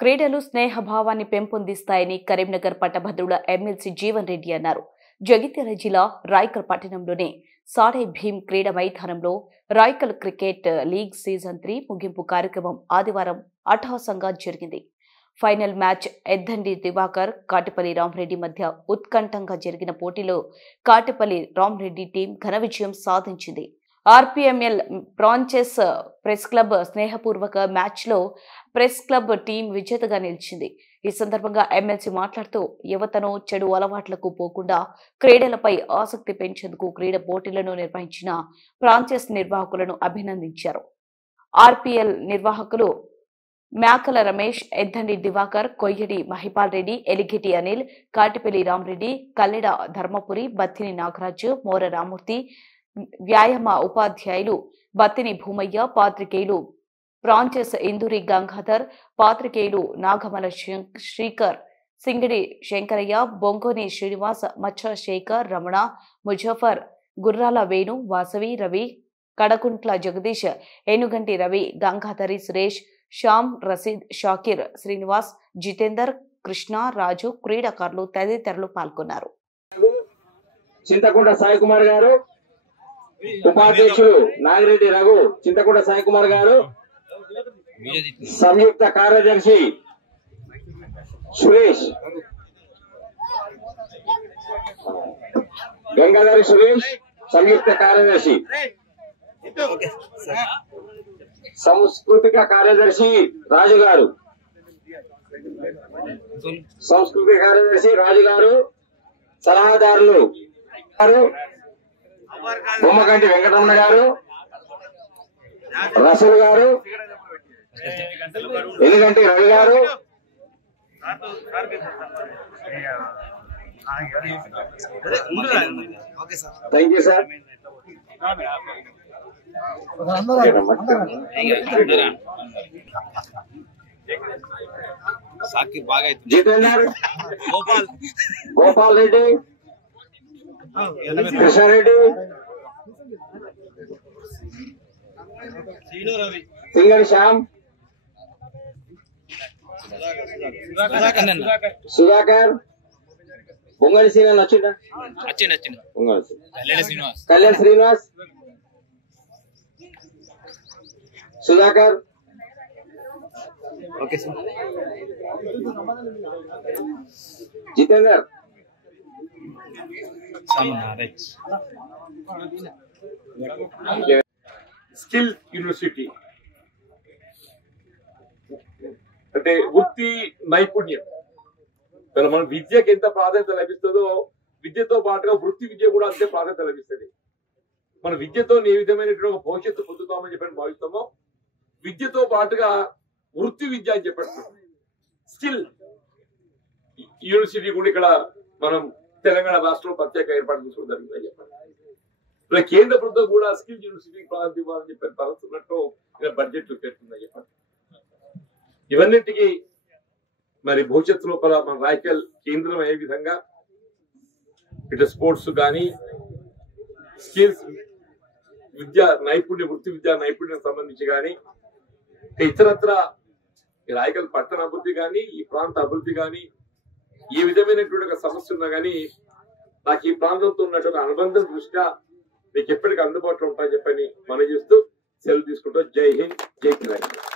క్రీడలు స్నేహభావాన్ని పెంపొందిస్తాయని కరీంనగర్ పట్టభద్రుల ఎమ్మెల్సీ జీవన్ రెడ్డి అన్నారు. జగిత్యాల జిల్లా రాయకల్ పట్టణంలోని సాడే భీమ్ క్రీడా మైదానంలో రాయకల్ క్రికెట్ లీగ్ సీజన్ 3 ముగింపు కార్యక్రమం ఆదివారం అట్టహాసంగా జరిగింది. ఫైనల్ మ్యాచ్ ఎద్దండి దివాకర్, కాటిపల్లి రామరెడ్డి మధ్య ఉత్కంఠంగా జరిగిన పోటీలో కాటిపల్లి రామరెడ్డి టీం ఘన విజయం సాధించింది. ఆర్పీఎంఎల్ బ్రాంచెస్ ప్రెస్ క్లబ్ స్నేహపూర్వక మ్యాచ్లో ప్రెస్ క్లబ్ టీం విజేతగా నిలిచింది. ఈ సందర్భంగా ఎమ్మెల్సీ మాట్లాడుతూ యువతను చెడు అలవాట్లకు పోకుండా క్రీడలపై ఆసక్తి పెంచేందుకు క్రీడా పోటీలను నిర్వహించిన బ్రాంచెస్ నిర్వాహకులను అభినందించారు. ఆర్పీఎల్ నిర్వాహకులు మేకల రమేష్, ఎద్దండి దివాకర్, కొయ్యడి మహిపాల్ రెడ్డి, ఎలిగిటి అనిల్, కాటిపల్లి రామరెడ్డి, కల్లెడ ధర్మపురి, బత్తిని నాగరాజు, మోర రామూర్తి, వ్యాయామ ఉపాధ్యాయులు బత్తిని భూమయ్య, పాత్రికేయులు బ్రాంచెస్ ఇందూరి గంగాధర్, పాత్రికేయులు నాగమల శ్రీకర్, సింగిడి శంకరయ్య, బొంగోని శ్రీనివాస్, మచ్చ శేఖర్, రమణ, ముజఫర్, గుర్రాల వేణు, వాసవి, రవి, కడకుంట్ల జగదీష్, ఏనుగంటి రవి, గంగాధరి సురేష్, శ్యామ్, రసీద్, షాకిర్, శ్రీనివాస్, జితేందర్, కృష్ణ, రాజు, క్రీడాకారులు తదితరులు పాల్గొన్నారు. చింతకుంట సాయి కుమార్ గారు, ఉపాధ్యక్షులు నాగిరెడ్డి రఘు, చింతకుంట సాయి కుమార్ గారు, సంయుక్త కార్యదర్శి సురేష్, గంగాధరి సురేష్, సంయుక్త కార్యదర్శి, సాంస్కృతిక కార్యదర్శి రాజు గారు, సాంస్కృతిక కార్యదర్శి రాజు గారు, సలహాదారులు బొమ్మగంటి వెంకటరమణ గారు, రసూల్ గారు, ఎలుగంటి రవి గారు, thank you sir. Jitender, Gopal Reddy, Krishnareddy, Singadi Shyam, Sudhakar, Pongadi Srinivas వచ్చిందా? కళ్యాణ్ శ్రీనివాస్, సుధాకర్, జితేందర్, స్కిల్ యూనివర్సిటీ అంటే వృత్తి నైపుణ్యం. మన విద్యకి ఎంత ప్రాధాన్యత లభిస్తుందో విద్యతో పాటుగా వృత్తి విద్య కూడా అంతే ప్రాధాన్యత లభిస్తుంది. మన విద్యతో ఏ విధమైనటువంటి ఒక భవిష్యత్తు పొందుతామని చెప్పని భావిస్తామో విద్యతో పాటుగా వృత్తి విద్య అని చెప్పారు. స్కిల్ యూనివర్సిటీ కూడా ఇక్కడ మనం తెలంగాణ రాష్ట్రంలో ప్రత్యేక ఏర్పాటు చేసుకోవడం జరిగిందని చెప్పండి. ఇలా కేంద్ర ప్రభుత్వం కూడా స్కిల్ యూనివర్సిటీకి ప్రాధాన్యత ఇవ్వాలని చెప్పి తరచున్నట్టు ఇలా బడ్జెట్ పెడుతుందని చెప్పండి. ఇవన్నింటికి మరి భవిష్యత్తు లోపల మన రాయకల్ కేంద్రం అయ్యే విధంగా ఇటు స్పోర్ట్స్ కానీ స్కిల్స్ విద్యా నైపుణ్య వృత్తి విద్యా నైపుణ్యం సంబంధించి కానీ ఇతరత్ర రాయకల్ పట్టణ అభివృద్ధి కానీ ఈ ప్రాంత అభివృద్ధి కానీ ఏ విధమైనటువంటి ఒక సమస్య ఉన్నా కానీ నాకు ఈ ప్రాంతంతో ఉన్నటువంటి అనుబంధం దృష్ట్యా మీకు ఎప్పటికీ అందుబాటులో ఉంటాయని చెప్పని మనం చేస్తూ సెలవు తీసుకుంటాం. జై హింద్, జై తెలంగాణ.